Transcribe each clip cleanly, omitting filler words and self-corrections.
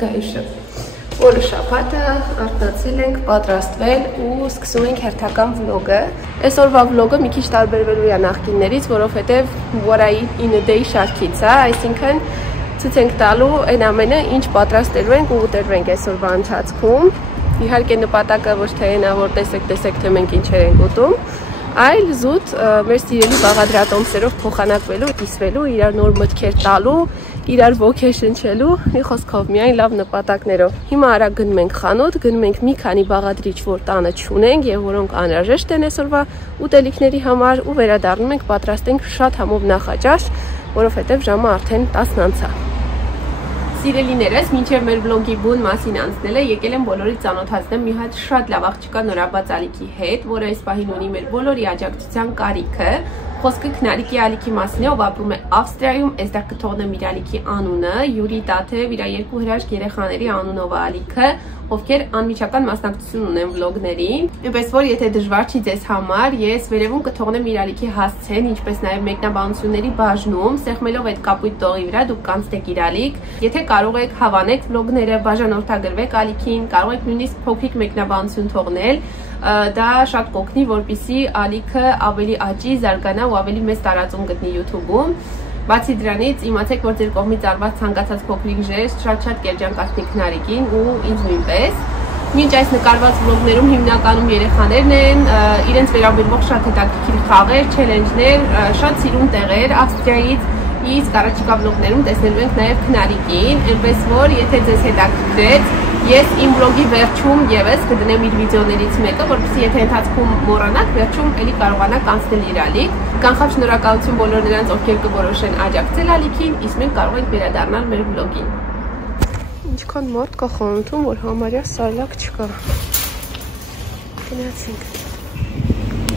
ներկայիշը։ Օրը շաբաթը արթնացել ենք, պատրաստվել ու սկսում ենք հերթական վլոգը։ Այսօրվա վլոգը մի քիչ տարբերվելու է նախկիններից, որովհետև what I eat in a day շարքից է, այսինքն ցույց ենք տալու այն ամենը, ինչ պատրաստելու ենք ու ուտելու ենք այսօրվա ընթացքում։ Իհարկե նպատակը ոչ թե նա որ տեսեք թե մենք ինչեր ենք ուտում, այլ զուտ մեր սիրելի բաղադրատոմսերով փոխանակվելու, կիսվելու, իրար նոր մտքեր տալու, իրար ոգեշնչելու, մի խոսքով միայն լավ նպատակներով։ Հիմա արագ գնում ենք խանութ, գնում ենք մի քանի բաղադրիչ, որ տանը չունենք եւ որոնք անհրաժեշտ են այսօրվա ուտելիքների համար ու վերադառնում ենք պատրաստենք շատ համով նախաճաշ, որովհետեւ ժամը արդեն 10 անցա։ Սիրելիներս, մինչև մեր վլոգի բուն մասին անցնելը եկել եմ բոլորից ծանոթացնեմ մի հատ շատ լավ աղջկա նորաբաց ալիքի հետ, որը այս պահին ունի մեր բոլորի աջակցության կարիքը։ Խոսքը Քնարիկի ալիքի մասին է, ով ապրում է Ավստրիայում, այստեղ կթողնեմ իր ալիքի անունը, Յուրի Տաթև, իր 2 հրաշք երեխաների անունով ալիքը, ովքեր անմիջական մասնակցություն ունեն վլոգներին։ Այնպես որ եթե դժվար չի ձեզ համար, ես վերևում կթողնեմ իր ալիքի հասցեն, ինչպես նաև մեկնաբանությունների բաժնում, սեղմելով այդ կապույտ տողի վրա դուք կանցնեք իր ալիք։ Եթե կարող եք հավանեք վլոգները, բաժանորդագրվեք ալիքին, կարող եք նույնիսկ փոքրիկ մեկնաբանություն թողնել, դա շատ կօգնի, որպեսզի ալիքը ավելի աճի, զարգանա ու ավելի մեծ տարածում գտնի YouTube-ում։ Բացի դրանից, իմացեք, որ ձեր կողմից արված ցանկացած փոքրիկ ժեստ շատ կերջանկացնի Քնարիկին ու ինձ նույնպես։ Մինչ այս նկարված վլոգներում հիմնականում երեխաներն են, իրենց վերաբերող շատ հետաքրքիր խաղեր, չելենջներ, շատ սիրուն տեղեր Ավստրիայից, իսկ առաջիկա վլոգներում տեսնելու ենք նաև Քնարիկին, այնպես որ եթե ձեզ հետաքրքրեց, ես իմ վլոգի վերջում եւս կդնեմ իր վիդեոներից մեկը, որպեսզի եթե ընթացքում մոռանաք, վերջում էլի կարողանաք կանցնել իր ալիք։ Կանխավ շնորհակալություն բոլոր նրանց, ովքեր կորոշեն աջակցել ալիքին, իսկ մենք կարող ենք վերադառնալ մեր վլոգին։ Ինչքան մարդ կա խանութում, որ համարյա սալակ չկա։ Գնացինք։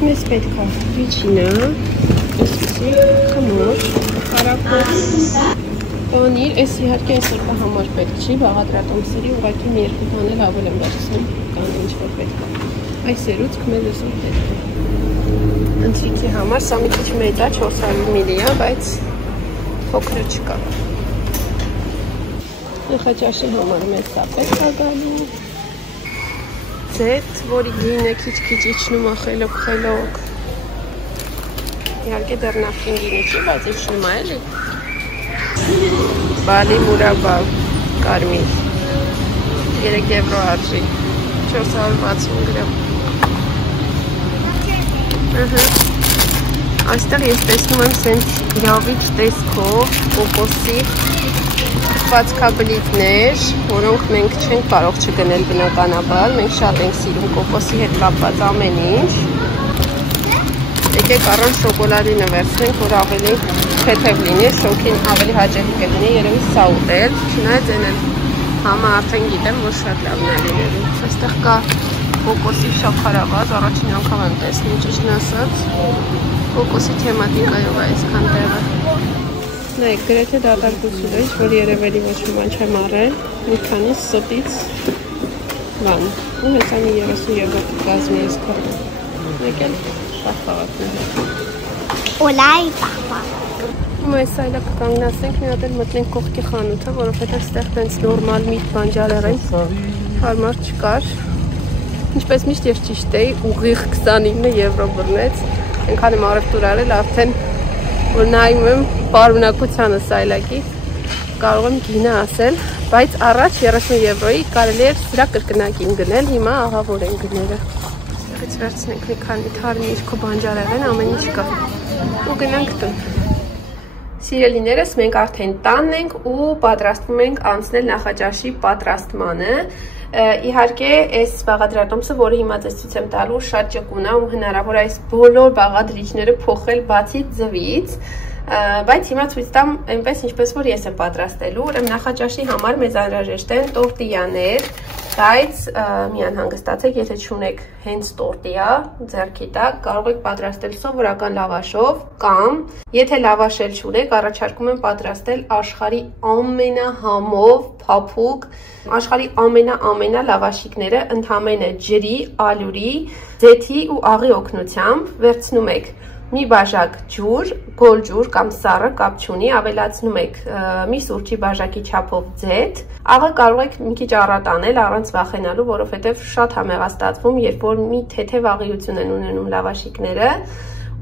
Մեզ պետք է վիճինը, այսպեսի խմոր, հարակոց, պանիր, այս իհարկե այսօրվա համար պետք չի, բաղադրատոմսերի ուղղակի մի երկու բան էլ ավել եմ վերցնում, կան ինչ-որ պետք է։ Այս սերուցք մեզ այսօր պետք է։ Ընթրիքի համար սա մի քիչ մեծ է, 400 մլի է, բայց փոքրը չկա։ Նախաճաշի համար մեծ սա պետք է գալու։ Ձետ, որի գինը քիչ-քիչ իջնում է խելոք։ Իհարկե դեռ նախին գինը չի, բայց իջնում է էլի։ Բալի մուրաբա կարմիր 3 եվրո արժի 460 գրամ։ Այստեղ ես տեսնում եմ սենց գրավիչ տեսքով կոկոսի խվածքաբլիթներ, որոնք մենք չենք կարող չգնել բնականաբար, մենք շատ ենք սիրում կոկոսի հետ կապված ամեն ինչ։ Եկեք առանց շոկոլադինը վերցնենք, որ ավելի թեթև լինի, շոքին ավելի հաճելի կլինի, երևի սա ուտել, չնայած այն համը արդեն գիտեմ, որ շատ լավն է լինելու։ Այստեղ կա կոկոսի շաքարավազ, առաջին անգամ եմ տեսնում, ճիշտն ասած, կոկոսի թեմատիկայով է այսքան տեղը։ Նայեք, գրեթե դատարկություն է, որ երևելի ոչ մի բան չեմ առել, մի քանի սոտից բան, ու հեսանի 30 եվրո կազմի այսքան։ Եկել շատ խաղացնի։ Օլայ պապա։ Հիմա այս այլը կկանգնացնենք, մի հատ էլ մտնենք կողքի խանութը, որովհետև այստեղ տենց նորմալ միտ բանջարեղեն հարմար չկար։ Ինչպես միշտ ես ճիշտ էի, ուղիղ 29 եվրո բռնեց, այնքան եմ առևտուր արել, արդեն որ նայում եմ պարունակությանս այլակի, կարող եմ գինը ասել, բայց առաջ 30 եվրոյի կարելի էր սրա կրկնակին գնել, հիմա ահավոր են գները։ Այդից վերցնենք մի քանի թարմիր քո բանջարեղեն, ամեն ինչ կա ու գնանք տուն։ Սիրելիներս, մենք արդեն տանն ենք ու պատրաստվում ենք անցնել նախաճաշի պատրաստմանը։ Իհարկե, այս բաղադրատոմսը, որը հիմա ձեզ ցույց եմ տալու, շատ ճկուն է ու հնարավոր է այս բոլոր բաղադրիչները փոխել բացի ձվից, բայց հիմա ցույց տամ այնպես, ինչպես որ ես եմ պատրաստելու։ Ուրեմն նախաճաշի համար մեզ անհրաժեշտ են տորտիյաներ, բայց մի անհանգստացեք, եթե չունեք հենց տորտիա, ձեռքի տակ, կարող եք պատրաստել սովորական լավաշով կամ եթե լավաշ էլ չունեք, առաջարկում եմ պատրաստել աշխարհի ամենահամով փափուկ, աշխարհի ամենա լավաշիկները ընդհանրապես ջրի, ալյուրի, ձեթի ու աղի օգնությամբ վերցնում եք մի բաժակ ջուր, գոլ ջուր կամ սառը կապ չունի, ավելացնում եք մի սուրճի բաժակի չափով ձեթ։ Աղը կարող եք մի քիչ առատ անել առանց վախենալու, որովհետև շատ համեղ է ստացվում, երբ որ մի թեթև աղիություն են ունենում լավաշիկները։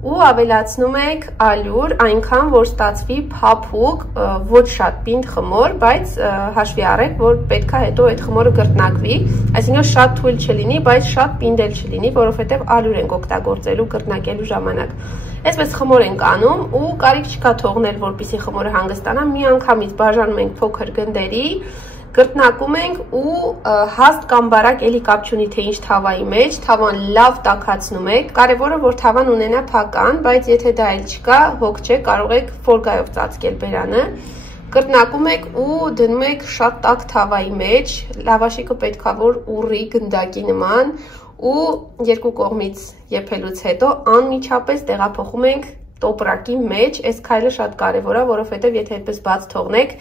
Ու ավելացնում եք ալյուր, այնքան որ ստացվի փափուկ, ոչ շատ պինդ խմոր, բայց հաշվի առեք, որ պետքա հետո այդ խմորը գրտնագվի, այսինքն շատ թույլ չլինի, բայց շատ պինդ էլ չլինի, որովհետև ալյուր ենք օգտագործելու գրտնագելու ժամանակ։ Այսպես խմոր ենք անում ու կարիք չկա թողնել, որպեսզի խմորը հանգստանա, մի անգամից բաժանում ենք փոքր գնդերի, գրտնակում ենք ու հաստ կամ բարակ էլի կապ չունի թե ինչ թավայի մեջ, թավան լավ տաքացնում եք, կարևորը որ թավան ունենա փական, բայց եթե դա էլ չկա, հոգ չէ, կարող եք ֆոլգայով ծածկել բերանը, գրտնակում եք ու դնում եք շատ տաք թավայի մեջ, լավաշիկը պետքա որ ուռի գնդակի նման ու երկու կողմից եփելուց հետո անմիջապես տեղափոխում ենք տոպրակի մեջ, այս քայլը շատ կարևոր է, որովհետև եթե այդպես բաց թողնեք,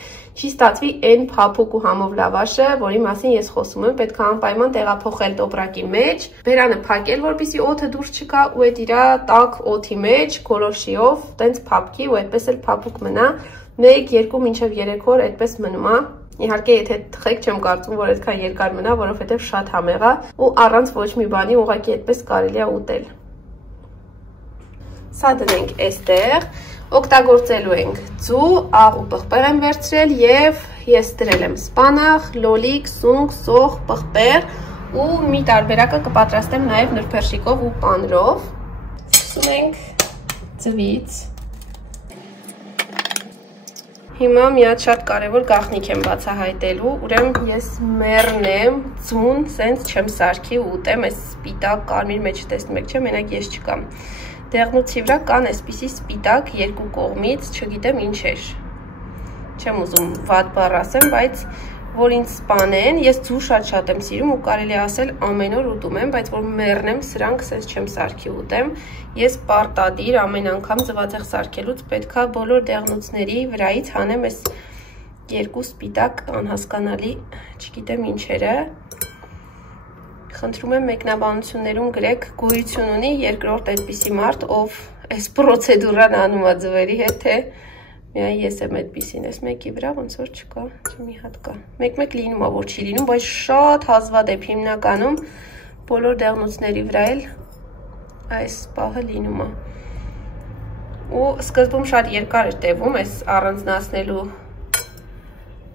չի ստացվի այն փափուկ ու համով լավաշը, որի մասին ես խոսում եմ, պետք է անպայման տեղափոխել տոպրակի մեջ, բերանը փակել, որպեսզի օդը դուրս չգա ու այդ իրա տաք օդի մեջ գոլորշիով տենց փափկի ու այդպես էլ փափուկ մնա, 1-2 մինչև 3 օր այդպես մնում է։ Իհարկե, եթե թխեք, չեմ կարծում, որ այդքան երկար մնա, որովհետև շատ համեղ է ու առանց ոչ մի բանի ուղղակի այդպես կարելի է ուտել։ Սա դնենք այստեղ, օգտագործելու ենք ձու, աղ ու պղպեղ եմ վերցրել և ես դրել եմ սպանախ, լոլիկ, սունկ, սոխ, պղպեղ ու մի տարբերակը կպատրաստեմ նաև նրբերշիկով ու պանրով։ Սկսում ենք ձվից։ Հիմա մի հատ շատ կարևոր գաղտնիք եմ բացահայտելու, ուրեմն ես մեռնեմ, ձուն, սենց չեմ սարքի ու ուտեմ, այս սպիտակ կարմիր մեջ տեսնում եք, չէ, մենակ ես չկամ։ Դեղնուցի վրա կան այսպիսի սպիտակ երկու կողմից, չգիտեմ ինչ էր, չեմ ուզում վատ բառ ասեմ, բայց որ ինձ սպանեն, ես ձու շատ եմ սիրում ու կարելի ասել ամեն օր ուտում եմ, բայց որ մեռնեմ սրանք սենց չեմ սարքի ուտեմ, ես պարտադիր ամեն անգամ ձվածեղ սարքելուց պետքա բոլոր դեղնուցների վրայից հանեմ այս երկու սպիտակ անհասկանալի, չգիտեմ ինչերը, խնդրում եմ մեկնաբանություններում գրեք գոյություն ունի երկրորդ այդպիսի մարդ, ով այս պրոցեդուրան անում է ձվերի հետ, թե միայն ես եմ այդպիսին, այս մեկի վրա ոնց որ չկա, մի հատ կա, մեկ լինում է, որ չի լինում, բայց շատ հազվադեպ հիմնականում բոլոր դեղնուցների վրա էլ այս պահը լինում է։ Ու սկզբում շատ երկար էր տևում այս առանձնացնելու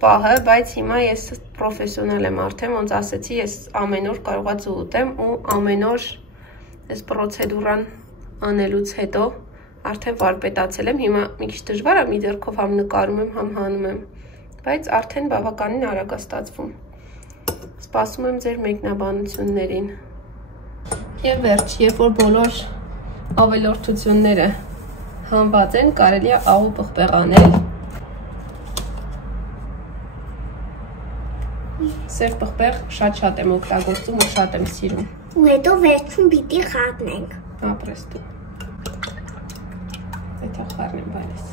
պահը, բայց հիմա ես պրոֆեսիոնալ եմ արդեն, ոնց ասեցի, ես ամեն օր կարողա ձու ուտեմ ու ամեն օր այս պրոցեդուրան անելուց հետո արդեն վարպետացել եմ, հիմա մի քիչ դժվար է, մի ձեռքով համ նկարում եմ, համ հանում եմ, բայց արդեն բավականին արագ է ստացվում։ Սպասում եմ ձեր մեկնաբանություններին։ Եվ վերջ, երբ որ բոլոր ավելորդությունները հանված են, կարելի է աղ ու պղպեղ անել։ Սև պղպեղ շատ եմ օգտագործում ու շատ եմ սիրում։ Ու հետո վերջում պիտի խառնենք։ Ապրես դու։ Հետո խառնեմ բայես։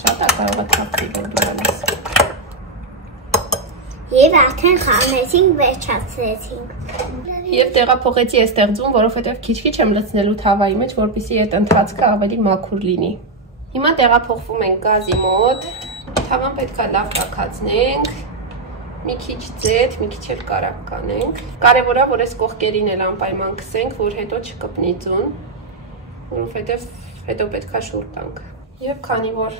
Շատ է կարող է թափվի, որ դու անես։ Եվ արդեն խառնեցինք, վերջացրեցինք։ Եվ տեղափոխեցի այստեղ ձուն, որովհետև քիչ-քիչ եմ լցնելու թավայի մեջ, որպեսզի այդ ընթացքը ավելի մաքուր լինի։ Հիմա տեղափոխվում ենք գազի մոտ։ Թավան պետք է լավ տաքացնենք։ Մի քիչ ձեթ, մի քիչ էլ կարակ կանենք։ Կարևոր է, որ այս կողքերին էլ անպայման քսենք, որ հետո չկպնի ձուն, որովհետև հետո պետքա շուռ տանք։ Եվ քանի որ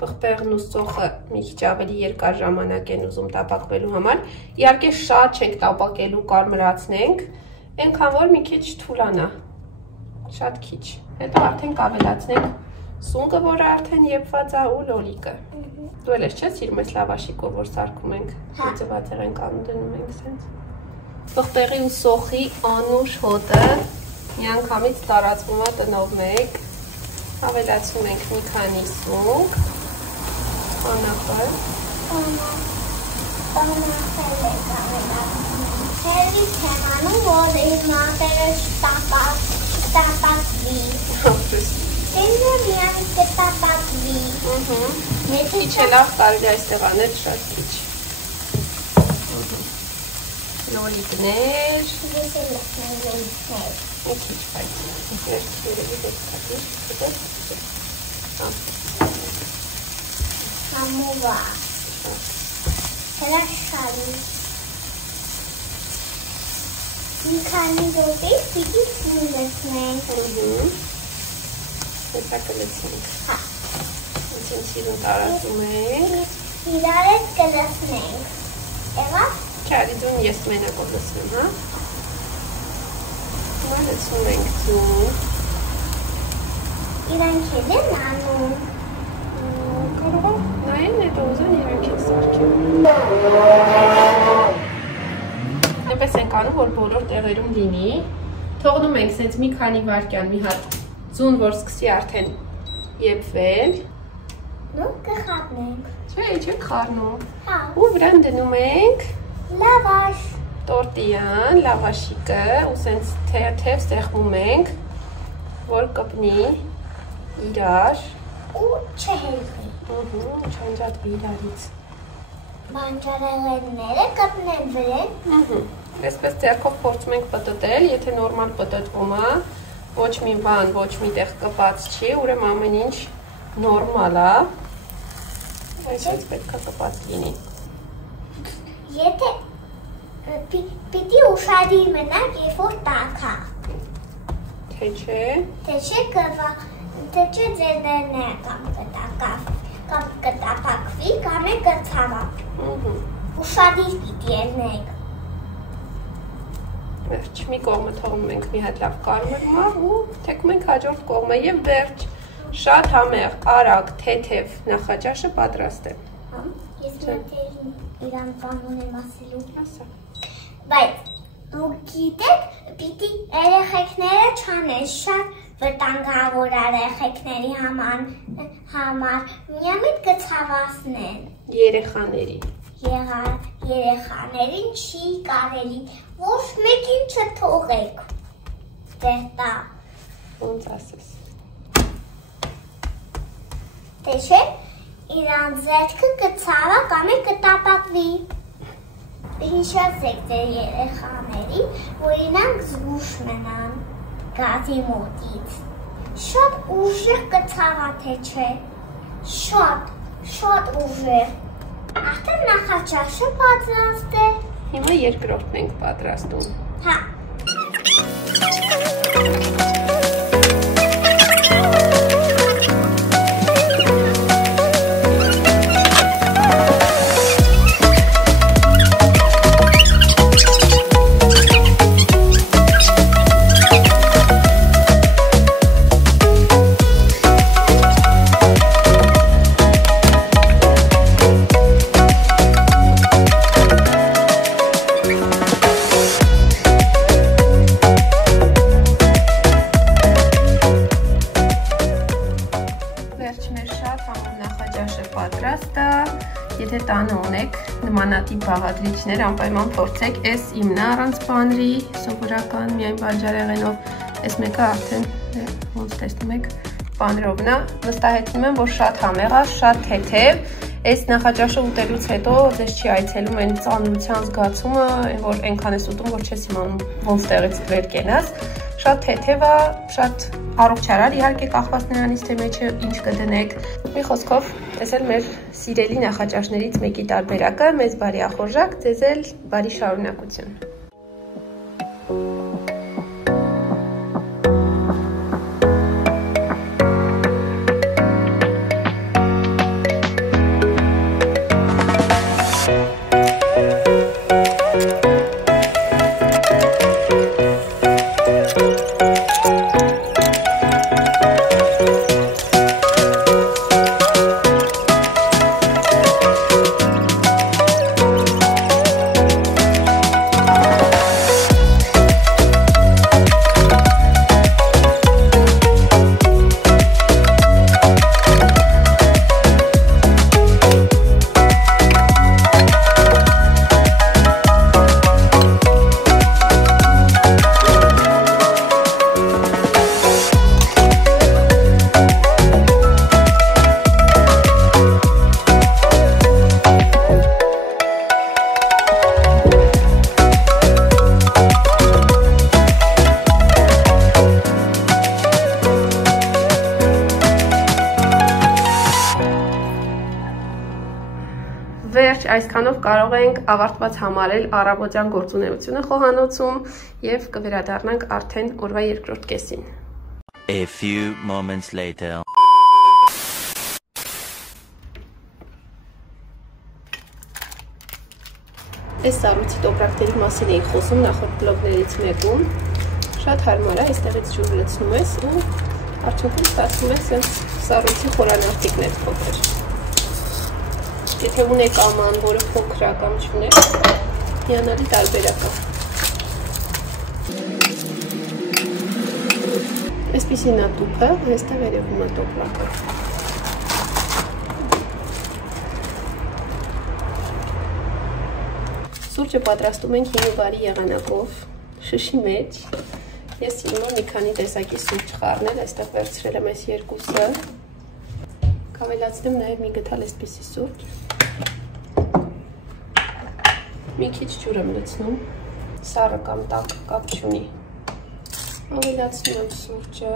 պղպեղն ու սոխը մի քիչ ավելի երկար ժամանակ են ուզում տապակվելու համար, իհարկե շատ չենք տապակելու, կարմրացնենք, այնքան որ մի քիչ թուլանա, շատ քիչ։ Հետո արդեն կավելացնենք սունկը, որը արդեն եփված է ու լոլիկը։ Դու էլ ես չէ՞ սիրում ես լավաշիկով, որ սարքում ենք, ձվածեղ ենք անում դնում ենք սենց։ Պղպեղի ու սոխի անուշ հոտը միանգամից տարածվում է տնով մեկ, ավելացնում ենք մի քանի սունկ, անախալ։ Հերից եմ անում, որ իր մատերը շտապացվի։ Դենը միանից կտապացվի։ Մի քիչ է լավ կարելի այստեղ անել շատ քիչ։ լոլիկներ։ Ես էլ լցնեմ լոլիկներ։ Մի քիչ բայց։ Համովա։ Հրաշալի։ Մի քանի րոպե պիտի լցնենք։ Հետա կլցնենք։ Հա։ Ինչին սիրուն տարածում ենք։ Իրար հետ կլցնենք։ Եղավ։ Չարի ձուն ես մենակ լցնեմ, հա։ Հիմա լցնում ենք ձուն։ Իրանք էլ են անում։ Կարող է նայեն հետո ուզեն իրանք են սարքեն։ Այնպես ենք անում, որ բոլոր տեղերում լինի։ Թողնում ենք սենց մի քանի վայրկյան մի հատ ձուն, որ սկսի արդեն եփվել։ Նու կխառնենք։ Չէ, չենք խառնում։ Հա։ Ու վրան դնում ենք Լավաշ։ տորտիան, լավաշիկը ու սենց թեթև սեղմում ենք, որ կպնի իրար։ Ու չհեղի։ Չանջատվի իրարից։ Բանջարեղենները կպնեն վրեն։ Այսպես ձեռքով փորձում ենք պտտել, եթե նորմալ պտտվում է, ոչ մի բան, ոչ մի տեղ կպած չի, ուրեմն ամեն ինչ նորմալ է։ Այսպես պետք է կպած լինի։ Եթե պիտի ուշադիր մնանք, երբ որ տաք է։ Թե չէ։ Թե չէ ձեր ներները կամ կտապակվի, կամ է կցավա։ Ուշադիր պիտի ելնենք։ Վերջ, մի կողմը թողնում ենք մի հատ լավ կարմիր մահ ու թեքում ենք հաջորդ կողմը և վերջ, շատ համեղ, արագ, թեթև նախաճաշը պատրաստ է։ Ես իրան բան ունեմ ասելու։ Ասա։ Բայց դուք գիտեք, պիտի երեխեքները չանեն, շատ վտանգավոր երեխեքների համար միամիտ կցավացնեն։ Երեխաների։ Երեխաներին չի կարելի, ոչ մեկին չթողեք։ Դեր տա։ Ոնց ասես։ Թե չէ, իրան ձեռքը կցավա կամ է կտապակվի։ Հիշացեք ձեր երեխաներին, որ իրանք զգուշ մնան գազի մոտից։ Շատ ուժեղ կցավա, թե չէ։ Շատ ուժեղ։ Արդեն նախաճաշը պատրաստ է։ Հիմա երկրորդն ենք պատրաստում։ Հա։ Եթե տանը ունեք նմանատիպ բաղադրիչներ, անպայման փորձեք, այս իմն է առանց բանրի, սովորական միայն բանջարեղենով, այս մեկը արդեն ոնց տեսնում եք բանրովն է, վստահեցնում եմ, որ շատ համեղ է, շատ թեթև, այս նախաճաշը ուտելուց հետո ձեզ չի այցելում այն ծանրության զգացումը, որ այնքան ես ուտում, որ չես իմանում ոնց տեղից վեր կենաս, շատ թեթև է, շատ առողջարար, իհարկե կախված նրանից, թե մեջը ինչ կդնեք։ Մի խոսքով, այս էլ մեր սիրելի նախաճաշներից մեկի տարբերակը, մեզ բարի ախորժակ, ձեզ էլ բարի շարունակություն։ Այսքանով կարող ենք ավարտված համարել առավոտյան գործունեությունը խոհանոցում եւ կվերադառնանք արդեն օրվա երկրորդ կեսին։ A few moments later. Այս սառույցի տոպրակների մասին էի խոսում նախորդ բլոգներից մեկում։ Շատ հարմար է, այստեղից ջուր լցնում ես ու արդյունքում ստացվում է սառույցի խորանարդիկներ փոքր։ Եթե ունեք աման, որը փոքր է կամ չունեք, հիանալի տարբերակ է։ Այսպիսին է տուփը, այստեղ երևում է տոպրակը։ Սուրճը պատրաստում ենք հին ու բարի եղանակով, շշի մեջ։ Ես սիրում եմ մի քանի տեսակի սուրճ խառնել, այստեղ վերցրել եմ այս երկուսը։ Կավելացնեմ նաև մի գդալ այսպիսի սուրճ։ Մի քիչ ջուր եմ լցնում, սառը կամ տաք կապ չունի։ Ավելացնում եմ սուրճը։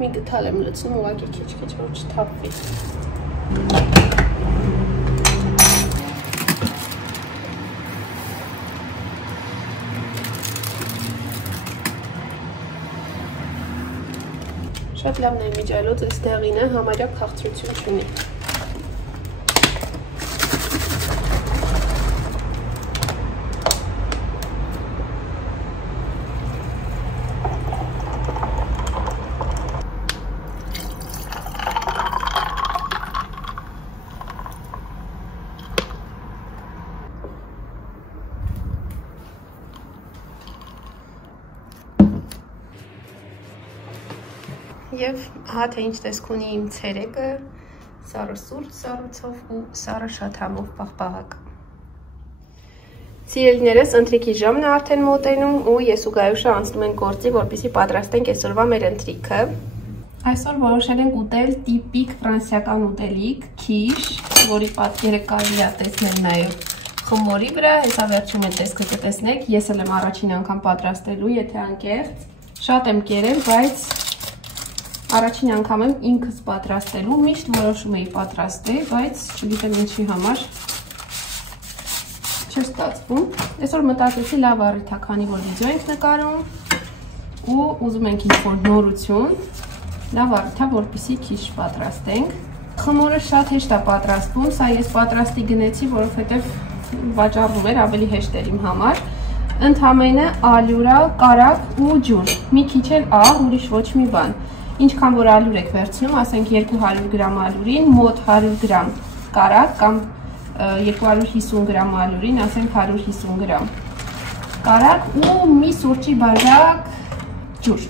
Մի գդալ եմ լցնում, ուղղակի քիչ-քիչ, որ չթափվի։ Շատ լավն է միջայլոց, այս դեղինը համարյա քաղցրություն չունի։ Եվ հա թե ինչ տեսք ունի իմ ցերեկը, սառը սուրճ սառույցով ու սառը շաթամով պաղպաղակը։ Սիրելիներս, ընթրիքի ժամն է արդեն մոտենում ու ես ու Գայուշը անցնում ենք գործի, որպեսզի պատրաստենք այսօրվա մեր ընթրիքը։ Այսօր որոշել ենք ուտել տիպիկ ֆրանսիական ուտելիք, քիշ, որի պատկերը կարելի է տեսնել նաև խմորի վրա, հեսա վերջում այդ տեսքը կտեսնեք, ես էլ եմ առաջին անգամ պատրաստելու, եթե անկեղծ, շատ եմ կերել, բայց առաջին անգամ եմ ինքս պատրաստելու, միշտ որոշում էի պատրաստել, բայց չգիտեմ ինչի համար չէր ստացվում։ Այսօր մտածեցի լավ առիթ է, քանի որ վիդեո ենք նկարում ու ուզում ենք ինչ-որ նորություն, լավ առիթ է, որպեսզի քիշ պատրաստենք։ Խմորը շատ հեշտ է պատրաստվում, սա ես պատրաստի գնեցի, որովհետև վաճառվում էր, ավելի հեշտ էր իմ համար։ Ընդամենը ալյուրա, կարագ ու ջուր, մի քիչ էլ աղ, ուրիշ ոչ մի բան։ Ինչքան որ ալյուր եք վերցնում, ասենք 200 գրամ ալյուրին, մոտ 100 գրամ կարագ կամ 250 գրամ ալյուրին, ասենք 150 գրամ կարագ ու մի սուրճի բաժակ ջուր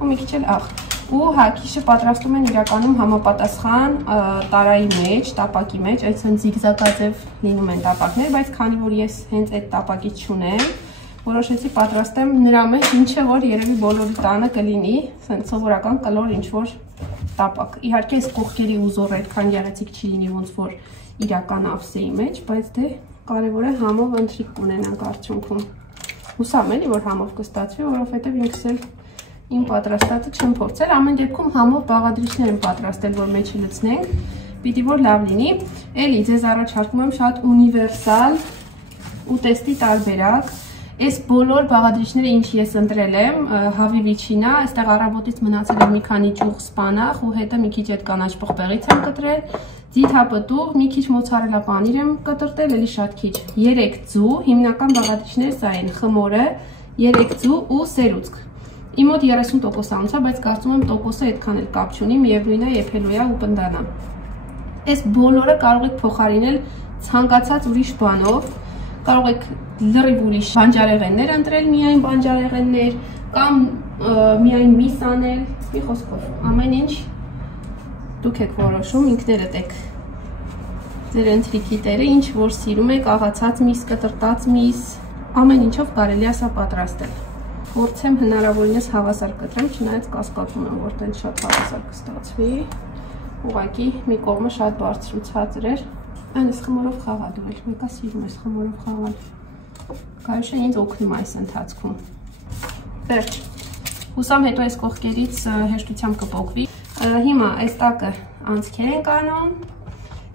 ու մի քիչ էլ աղ։ Ու հա, քիշը պատրաստում են իրականում համապատասխան տարայի մեջ, տապակի մեջ, այսինքն զիգզագաձև լինում են տապակներ, բայց քանի որ ես հենց այդ տապակից չունեմ, որոշեցի պատրաստեմ նրա մեջ, ինչը որ երևի բոլորի տանը կլինի, սենց սովորական կլոր ինչ-որ տապակ։ Իհարկե այս կողքերի ուզորը այդքան գեղեցիկ չի լինի ոնց որ իրական ափսեի մեջ, բայց դե կարևոր է համով ընթրիք կունենանք արդյունքում։ Հուսամ էլի որ համով կստացվի, որովհետև ինքս էլ իմ պատրաստածը չեմ փորձել, ամեն դեպքում համով բաղադրիչներ եմ պատրաստել, որ մեջի լցնենք, պիտի որ լավ լինի։ Էլի ձեզ առաջարկում եմ շատ ունիվերսալ ուտեստի տարբերակ։ Այս բոլոր բաղադրիչները, ինչ ես ընտրել եմ, հավի վիչինա, այստեղ առավոտից մնացել է մի քանի ճյուղ սպանախ ու հետը մի քիչ այդ կանաչ պղպեղից եմ կտրել, ձիթապտուղ, մի քիչ մոցարելա պանիր եմ կտրտել, էլի շատ քիչ, 3 ձու, հիմնական բաղադրիչները սա են, խմորը, 3 ձու ու սերուցք։ Իմ մոտ 30% անցա, բայց կարծում եմ տոկոսը այդքան էլ կապ չունի, միևնույն է եփելու է ու պնդանա։ Այս բոլորը կարող եք փոխարինել ցանկացած ուրիշ բանով, կարող եք լրիվ ուրիշ բանջարեղեններ ընտրել, միայն բանջարեղեններ կամ միայն միս անել, մի խոսքով, ամեն ինչ դուք եք որոշում, ինքներդ եք ձեր ընթրիքի տերը, ինչ որ սիրում եք, աղացած միս, կտրտած միս, ամեն ինչով կարելի է սա պատրաստել։ Փորձեմ հնարավորինս հավասար կտրեմ, չնայած կասկածում եմ, որ տենց շատ հավասար կստացվի, ուղղակի մի կողմը շատ բարձրացած էր, այնս խմորով խաղադուրել, մեկա սիրում ես խմորով խաղալ։ Գայուշը ինձ օգնում այս ընթացքում։ Վերջ, հուսամ հետո այս կողքերից հեշտությամբ կպոկվի։ Հիմա այս տակը անցքեր ենք անում,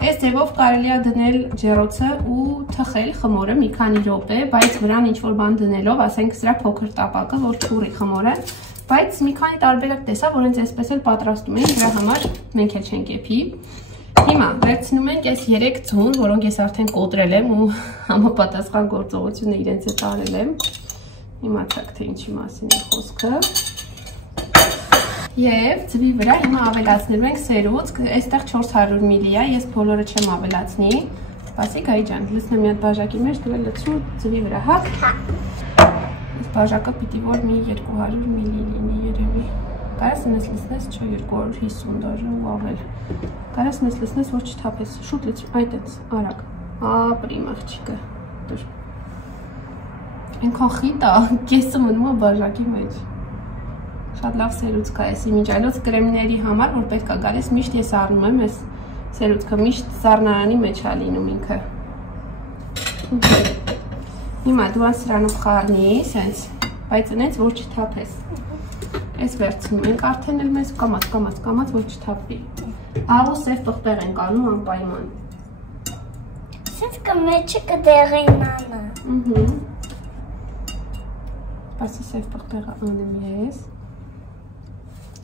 Այս ձևով կարելի է դնել ջեռոցը ու թխել խմորը մի քանի րոպե, բայց վրան ինչ-որ բան դնելով, ասենք սրա փոքր տապակը, որ չուռի խմորը, բայց մի քանի տարբերակ տեսա, որ հենց այսպես էլ պատրաստում են, դրա համար մենք էլ չենք եփի։ Հիմա վերցնում ենք այս 3 ձուն, որոնք ես արդեն կոտրել եմ ու համապատասխան գործողությունը իրենց հետ արել եմ։ Իմացաք, թե ինչի մասին է խոսքը։ Եվ ձվի վրա հիմա ավելացնելու ենք սերուցք, այստեղ 400 մլ է, ես բոլորը չեմ ավելացնի, սպասի Գայի ջան, լցնեմ մի հատ բաժակի մեջ, դու էլ լցրու ձվի վրա, հա։ Այս բաժակը պիտի որ մի 200 մլ լինի երևի, կարաս ինձ լցնես, չէ 250 դաժը ու ավել, կարաս ինձ լցնես, որ չթափես, շուտ լցրու, այդպես, արագ, ապրիմ աղջիկը, դուր, այնքան խիտ է, կեսը մնում է բաժակի մեջ։ Շատ լավ սերուցք է, այս իմիջայլոց կրեմների համար, որ պետք է գալիս, միշտ ես առնում եմ այս սերուցքը, միշտ սառնարանի մեջ է լինում ինքը։ Հիմա դու սրանով խառնի, սենց, բայց ընենց, որ չթափես։ Այս վերցնում ենք արդեն էլ մեզ կամաց, որ չթափվի։ Աղու սև պղպեղ ենք անում անպայման։ Սենց կմեջը կդեղին անը։ Սպասի սև պղպեղը անեմ ես։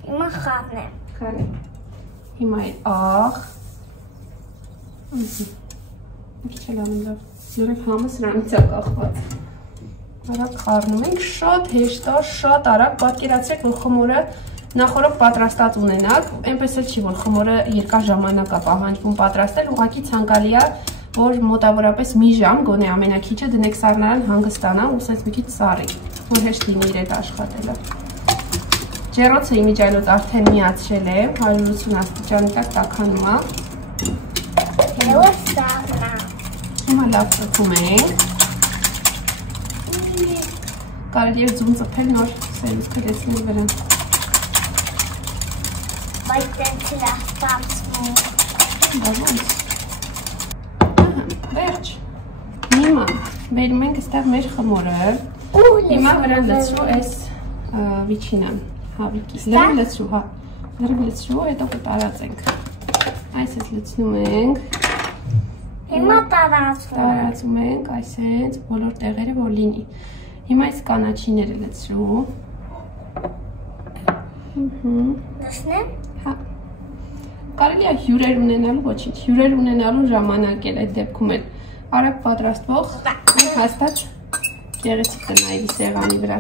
Հիմա խառնեմ։ Խառնեմ։ Հիմա էլ աղ։ Ինչ չել անում լավ։ Լուրև համը սրանից է կախված։ Արագ խառնում ենք, շատ հեշտ է, շատ արագ, պատկերացրեք, որ խմորը նախորդ պատրաստած ունենաք, այնպես էլ չի, որ խմորը երկար ժամանակ է պահանջվում պատրաստել, ուղղակի ցանկալի է, որ մոտավորապես մի ժամ, գոնե ամենակիչը դնեք սառնարան հանգստանա ու սենց մի քիչ սառի, որ հեշտ լինի իր հետ աշխատելը։ Ջեռոցը իմիջայլոց արդեն միացրել է, 180 աստիճանի տակ տաքանում է։ Եվ սառնա։ Հիմա լավ ծփում ենք։ Կարելի է ձուն ծփել նոր սերուցքը լցնել վրան։ Բայց տենց լաստացվում։ Բավանց։ Վերջ։ Հիմա բերում ենք այստեղ մեր խմորը։ Հիմա վրան լցրու այս վիչինան, հավիկի։ Լրիվ լցրու, հա։ Լրիվ լցրու, հետո կտարածենք։ Այս ես լցնում ենք։ Հիմա տարածում ենք, այսենց բոլոր տեղերը, որ լինի։ Հիմա այս կանաչիները լցրու։ Լցնեմ։ Հա։ Կարելի է հյուրեր ունենալու, ոչինչ, հյուրեր ունենալու ժամանակ էլ այդ դեպքում էլ արագ պատրաստվող հաստատ գեղեցիկ կնայվի սեղանի վրա։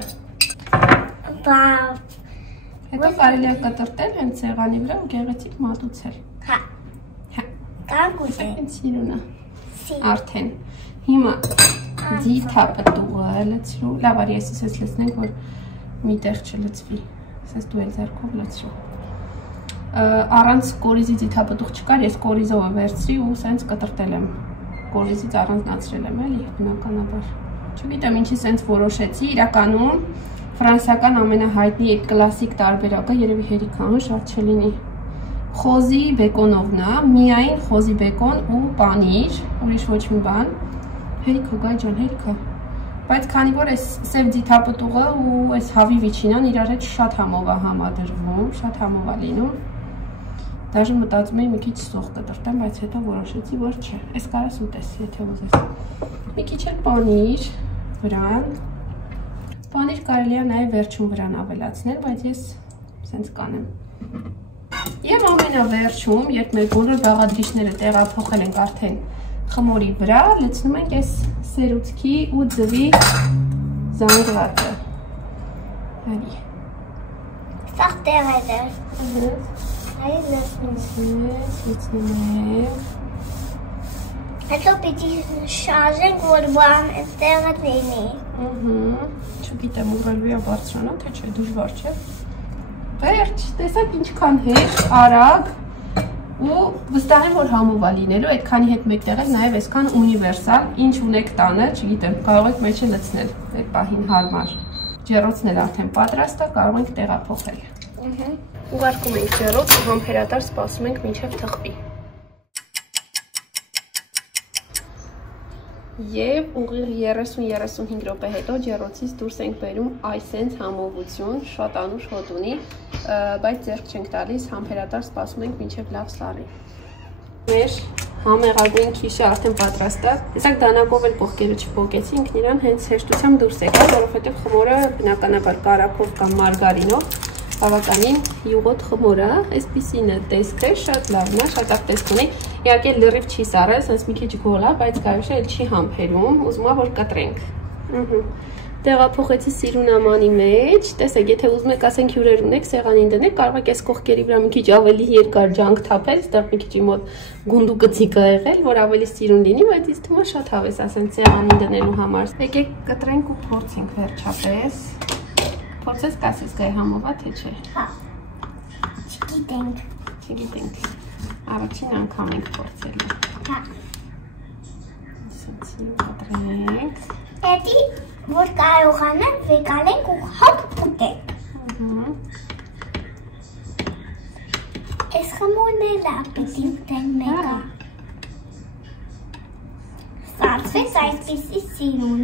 Հետո կարելի է կտրտել հենց սեղանի վրա ու գեղեցիկ մատուցել։ Հա։ Հա։ Կարող է։ Հենց սիրունը։ Արդեն։ Հիմա ձիթապտուղը լցրու։ Լավ արի ես լցնենք, որ մի տեղ չլցվի։ Ասես դու էլ ձեռքով լցրու։ Առանց կորիզի ձիթապտուղ չկար, ես կորիզովը վերցրի ու սենց կտրտել եմ։ Կորիզից առանձնացրել եմ, էլի, բնականաբար։ Չգիտեմ ինչի սենց որոշեցի, իրականում ֆրանսիական ամենահայտնի այդ կլասիկ տարբերակը երևի հերիքա, շատ չլինի։ Խոզի բեկոնովն է, միայն խոզի բեկոն ու պանիր, ուրիշ ոչ մի բան։ Հերիքա, Գայ ջան, հերիքա։ Բայց քանի որ այս սև ձիթապտուղը ու այս հավի վիչինան իրար հետ շատ համով է համադրվում, շատ համով է լինում։ Դաժե մտածում էի մի քիչ սոխ կտրտեմ, բայց հետո որոշեցի, որ չէ։ Այս կարաս ուտես, եթե ուզես։ Մի քիչ էլ պանիր վրան։ Պանիր կարելի է նաև վերջում վրան ավելացնել, բայց ես սենց կանեմ։ Եվ ամենավերջում, երբ մեր բոլոր բաղադրիչները տեղափոխել ենք արդեն խմորի վրա, լցնում ենք այս սերուցքի ու ձվի զանգվածը։ Արի։ Սաղ տեղեր է։ Այ լցնում ենք։ Հետո պիտի շարժենք, որ բան տեղը լինի։ Չգիտեմ ուղղալու է բարձրանա, թե չէ, դժվար չէ։ Վերջ, տեսակ ինչքան հեշտ, արագ ու վստահ եմ, որ համով է լինելու, այդքանի հետ մեկտեղ էլ նաև այսքան ունիվերսալ, ինչ ունեք տանը, չգիտեմ, կարող եք մեջը լցնել, այդ պահին հարմար։ Ջեռոցն էլ արդեն պատրաստ է, կարող ենք տեղափոխել։ Ուղարկում ենք ջեռոց ու համբերատար սպասում ենք մինչև թխվի։ Եվ ուղիղ 30-35 րոպե հետո ջեռոցից դուրս ենք բերում այսենց համովություն, շատ անուշ հոտ ունի, բայց ձեռք չենք տալիս, համբերատար սպասում ենք մինչև լավ սառի։ Մեր համեղագույն քիշը արդեն պատրաստ է։ Իսկ դանակով էլ կողքերը չփոկեցի, ինքն իրան հենց հեշտությամբ դուրս եկավ, որովհետև խմորը բնականաբար կարագով կամ մարգարինով բավականին յուղոտ խմոր է, այսպիսին է տեսքը, շատ լավն է, շատ լավ տեսք ունի։ Իհարկե լրիվ չի սառել, ասես մի քիչ գոլ է, բայց կարևոր է չի համբերում, ուզում եմ որ կտրենք։ Տեղափոխեցի սիրունամանի մեջ, տեսեք, եթե ուզում եք ասենք հյուրեր ունեք, սեղանին դնեք, կարող եք այս կողքերի վրա մի քիչ ավելի երկար ջանք թափել, այստեղ մի քիչ մոտ գունդու գծիկ ա եղել, որ ավելի սիրուն լինի, բայց ինձ թվում է շատ հավես, ասենք սեղանին դնելու համար։ Եկեք կտրենք ու փորձենք վերջապես։ Փորձես կասես գայ համովա թե չէ։ Հա։ Չգիտենք։ Չգիտենք։ Առաջին անգամ ենք փորձելու։ Հա։ Ասացի կտրենք։ Էդի որ կարողանանք վեկալենք ու հոտ ուտենք։ Այս խմորն էլ ապետի ուտենք մեկը։ Սարսվեց այսպիսի սիրուն։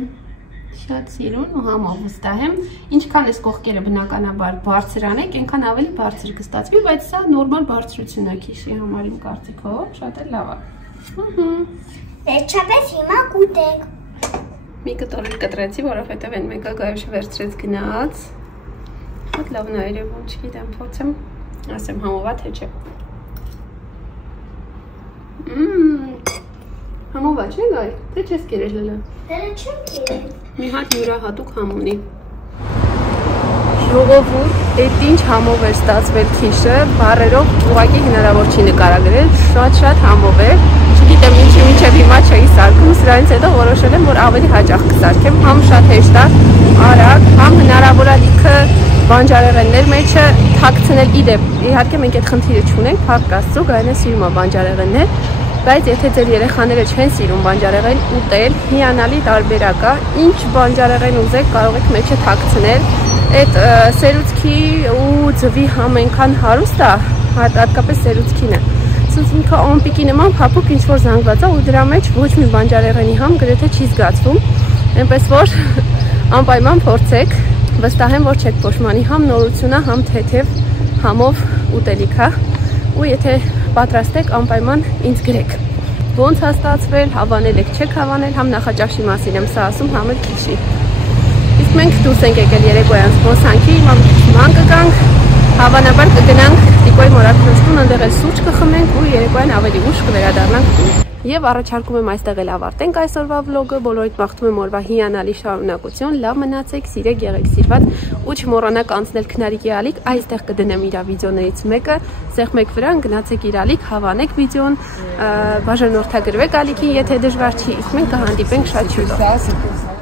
Շատ սիրուն ու համով վստահ եմ, ինչքան այս կողքերը բնականաբար բարձր անեք, այնքան ավելի բարձր կստացվի, բայց սա նորմալ բարձրություն է քիշի համար իմ կարծիքով, շատ էլ լավ է։ Վերջապես հիմա կուտենք։ Մի կտոր կտրեցի, որովհետև այն մեկը գայոշը վերցրեց գնաց։ Շատ լավն է երևում, չգիտեմ, փորձեմ, ասեմ համովա թե չէ։ Համովա չէ գայ, թե չես կերել հլը։ Դերը չեմ կերել։ Մի հատ յուրահատուկ համ ունի։ Ժողովուրդ, այդ ինչ համով էր ստացվել քիշը, բառերով ուղղակի հնարավոր չի նկարագրել, շատ համով է։ Չգիտեմ ինչի մինչև հիմա չէի սարքում, սրանից հետո որոշել եմ, որ ավելի հաճախ կսարքեմ, համ շատ հեշտ է, արագ, համ հնարավոր է լիքը բանջարեղեններ մեջը թաքցնել իդեպ։ Իհարկե մենք այդ խնդիրը չունենք, փառք Աստծո, գայնը սիրում է բանջարեղեններ, բայց եթե ձեր երեխաները չեն սիրում բանջարեղեն ուտել, հիանալի տարբերակ է, ինչ բանջարեղեն ուզեք կարող եք մեջը թաքցնել։ Այդ սերուցքի ու ձվի համ այնքան հարուստ է, հատկապես սերուցքինը։ Ինքը ամպիկի նման փափուկ ինչ որ զանգված է ու դրա մեջ ոչ մի բանջարեղենի համ գրեթե չի զգացվում, այնպես որ անպայման փորձեք, վստահ եմ որ չեք փոշմանի, համ նորություն է, համ թեթև համով ուտելիք է, ու եթե պատրաստեք անպայման ինձ գրեք, ոնց է ստացվել, հավանել եք, չեք հավանել, համ նախաճաշի մասին եմ սա ասում, համ էլ քիշի։ Իսկ մենք դուրս ենք եկել երեկոյան զբոսանքի, հիմա մի քիչ ման կգանք, հավանաբար կգնանք Տիկոյի մորաքրոջտուն, այնտեղ էլ սուրճ կխմենք ու երեկոյան ավելի ուշ կվերադառնանք տուն։ Եվ առաջարկում եմ այստեղ էլ ավարտենք այսօրվա վլոգը, բոլորիդ մաղթում եմ օրվա հիանալի շարունակություն, լավ մնացեք, սիրեք, եղեք սիրված ու չմոռանաք անցնել քնարիկի ալիք, այստեղ կդնեմ իր վիդեոներից մեկը, սեղմեք վրան, գնացեք իր ալիք, հավանեք վիդեոն, բաժանորդագրվեք ալիքին, եթե դժվար չի, իսկ մենք կհանդիպենք շատ շուտ։